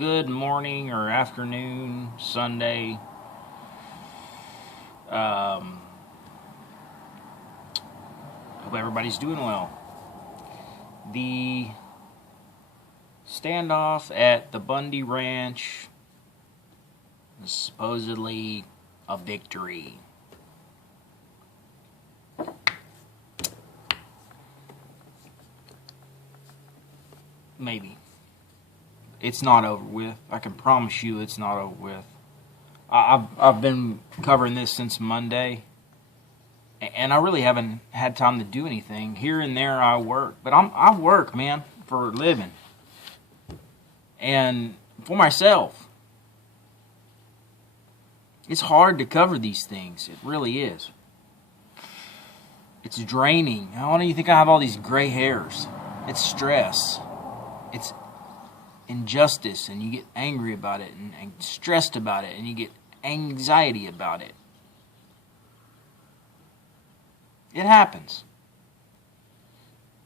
good morning or afternoon, Sunday. Hope everybody's doing well. The standoff at the Bundy Ranch is supposedly a victory. Maybe. It's not over with. I can promise you it's not over with. I've been covering this since Monday, and I really haven't had time to do anything. Here and there I work, but I work, man, for a living, and for myself. It's hard to cover these things. It really is. It's draining. Why do you think I have all these gray hairs? It's stress. It's injustice, and you get angry about it, and stressed about it, and you get anxiety about it. It happens.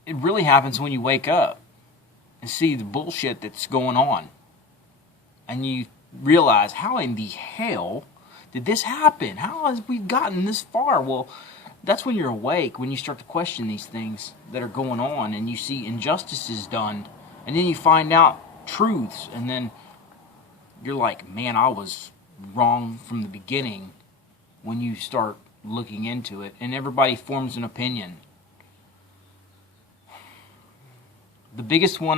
It really happens when you wake up and see the bullshit that's going on, and you realize, how in the hell did this happen? How has we gotten this far? Well, that's when you're awake, when you start to question these things that are going on, and you see injustices done, and then you find out truths, and then you're like, man, I was wrong from the beginning. When you start looking into it, and everybody forms an opinion. The biggest one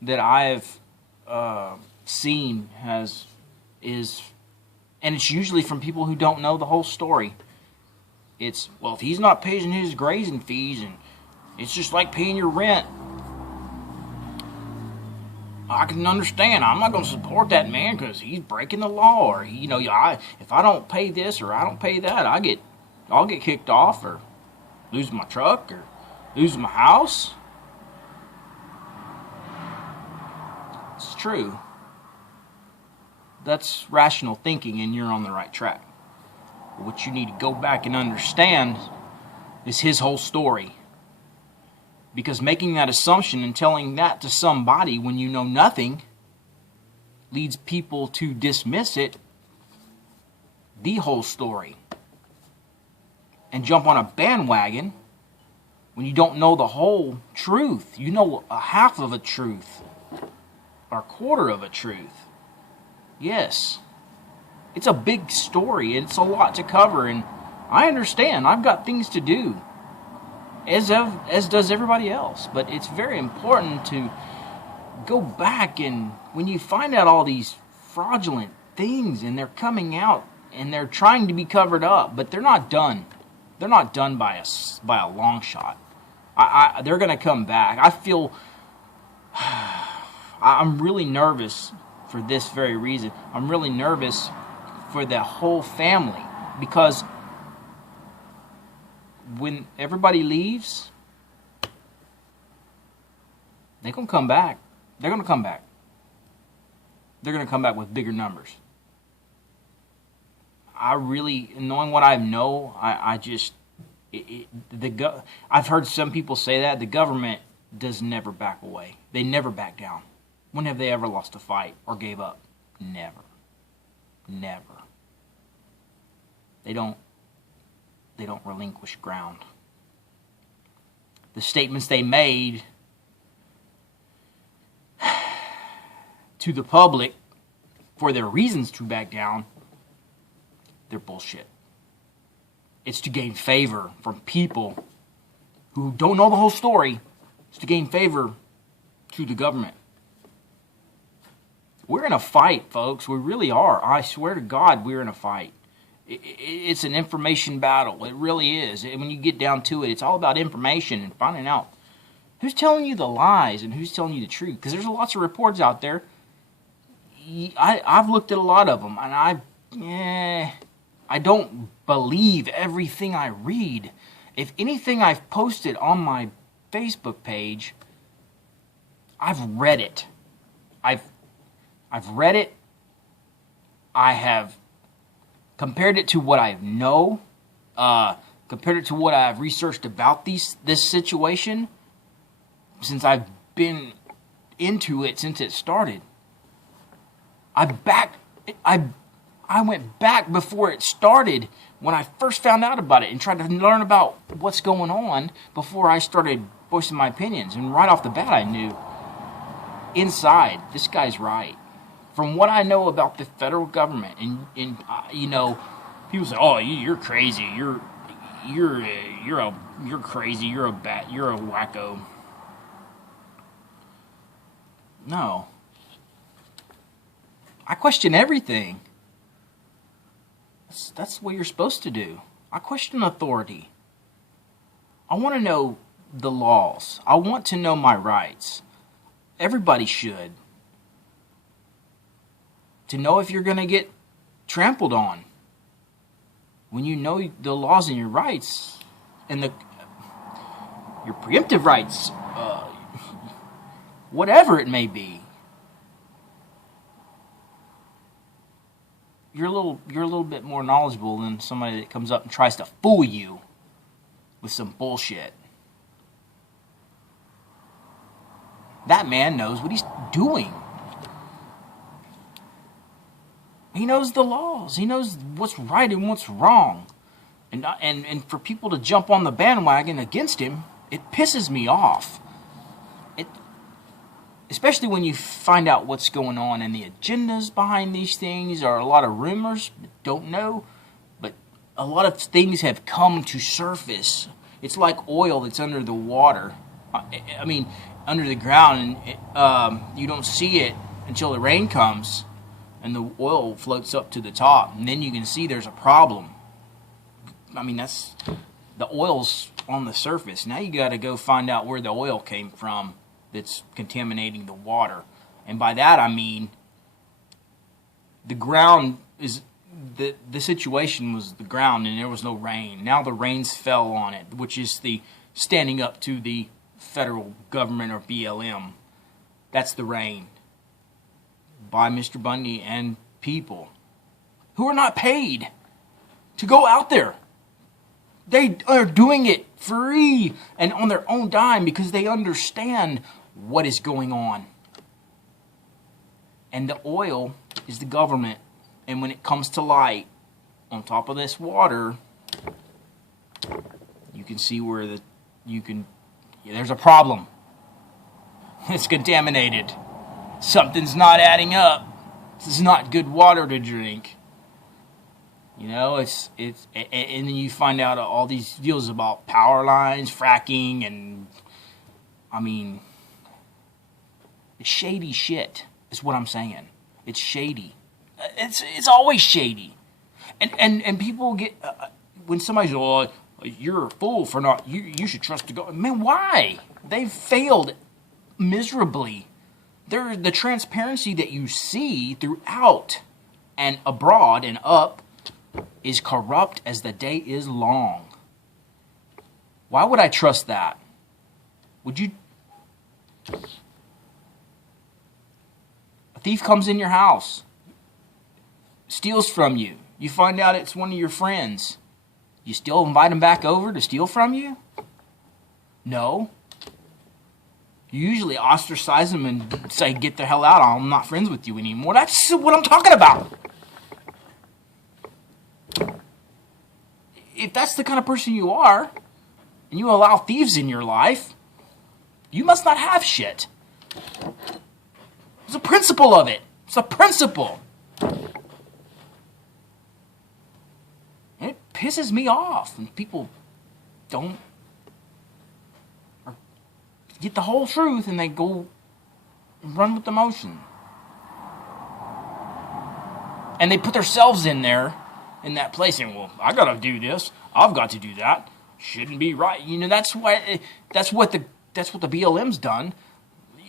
that I've seen is, and it's usually from people who don't know the whole story. It's, well, if he's not paying his grazing fees, and it's just like paying your rent, I can understand. I'm not going to support that man because he's breaking the law, or if I don't pay this or I don't pay that, I'll get kicked off, or lose my truck, or lose my house. It's true. That's rational thinking, and you're on the right track. But what you need to go back and understand is his whole story. Because making that assumption and telling that to somebody when you know nothing leads people to dismiss it, the whole story, and jump on a bandwagon when you don't know the whole truth. You know a half of a truth, or a quarter of a truth. Yes, it's a big story, and it's a lot to cover, and I understand. I've got things to do, as does everybody else. But it's very important to go back, and when you find out all these fraudulent things, and they're coming out, and they're trying to be covered up, but they're not done. They're not done by a long shot. They're going to come back. I feel I'm really nervous for this very reason. I'm really nervous for the whole family, because when everybody leaves, they're going to come back. They're going to come back. They're going to come back with bigger numbers. I really, knowing what I know, I've heard some people say that the government does never back away. They never back down. When have they ever lost a fight or gave up? Never. Never. They don't relinquish ground. The statements they made to the public for their reasons to back down, they're bullshit. It's to gain favor from people who don't know the whole story. It's to gain favor to the government. We're in a fight, folks. We really are. I swear to God, we're in a fight. It's an information battle. It really is. And when you get down to it, it's all about information and finding out who's telling you the lies and who's telling you the truth. Because there's lots of reports out there. I've looked at a lot of them, and I don't believe everything I read. If anything I've posted on my Facebook page, I've read it. I've read it. I have compared it to what I know, compared it to what I've researched about this situation, since I've been into it since it started. I went back before it started when I first found out about it and tried to learn about what's going on before I started voicing my opinions. And right off the bat, I knew inside this guy's right. From what I know about the federal government, and people say, "Oh, you're crazy. You're crazy. You're a wacko." No. I question everything. That's what you're supposed to do. I question authority. I want to know the laws. I want to know my rights. Everybody should. To know if you're going to get trampled on. When you know the laws and your rights, and your preemptive rights, whatever it may be, you're a little bit more knowledgeable than somebody that comes up and tries to fool you with some bullshit. That man knows what he's doing. He knows the laws. He knows what's right and what's wrong. And for people to jump on the bandwagon against him, it pisses me off. Especially when you find out what's going on and the agendas behind these things are a lot of rumors, don't know, but a lot of things have come to surface. It's like oil that's under the water. I mean, under the ground, and you don't see it until the rain comes and the oil floats up to the top, and then you can see there's a problem. I mean, that's the oil's on the surface. Now you got to go find out where the oil came from that's contaminating the water. And by that I mean the ground is the situation was the ground and there was no rain. Now the rains fell on it, which is the standing up to the federal government or BLM. That's the rain by Mr. Bundy and people who are not paid to go out there. They are doing it free and on their own dime because they understand what is going on. And the oil is the government. And when it comes to light on top of this water, you can see where there's a problem. It's contaminated. Something's not adding up. This is not good water to drink. You know, it's and then you find out all these deals about power lines, fracking, and I mean, it's shady shit. Is what I'm saying. It's shady. It's always shady. And people get when somebody's you're a fool for not you should trust the government. Man, why? They've failed miserably. The transparency that you see throughout and abroad and up is corrupt as the day is long. Why would I trust that? Would you? A thief comes in your house, steals from you. You find out it's one of your friends. You still invite him back over to steal from you? No. You usually ostracize him and say, "Get the hell out, I'm not friends with you anymore." That's what I'm talking about. If that's the kind of person you are, and you allow thieves in your life, you must not have shit. It's a principle of it. It's a principle. And it pisses me off when people don't get the whole truth and they go run with the motion. And they put themselves in there, in that place, and well, I gotta do this. I've got to do that. Shouldn't be right. You know, that's what the BLM's done.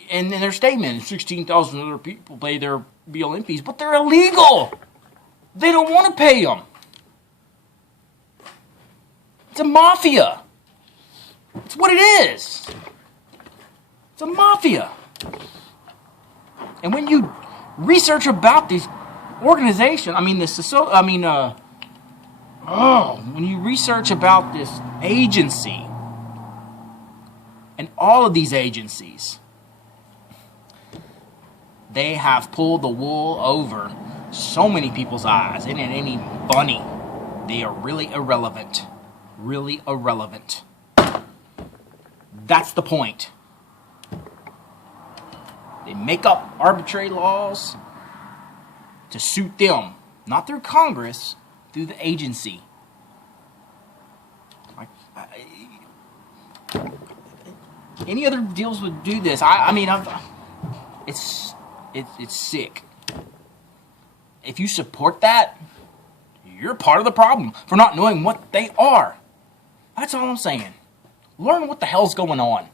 And in their statement, 16,000 other people pay their BLM fees, but they're illegal. They don't want to pay them. It's a mafia. It's what it is. It's a mafia. And when you research about these organizations, when you research about this agency and all of these agencies, they have pulled the wool over so many people's eyes, and it ain't even funny. They are really irrelevant. Really irrelevant. That's the point. They make up arbitrary laws to suit them, not through Congress, through the agency. Any other deals would do this. It's sick. If you support that, you're part of the problem for not knowing what they are. That's all I'm saying. Learn what the hell's going on.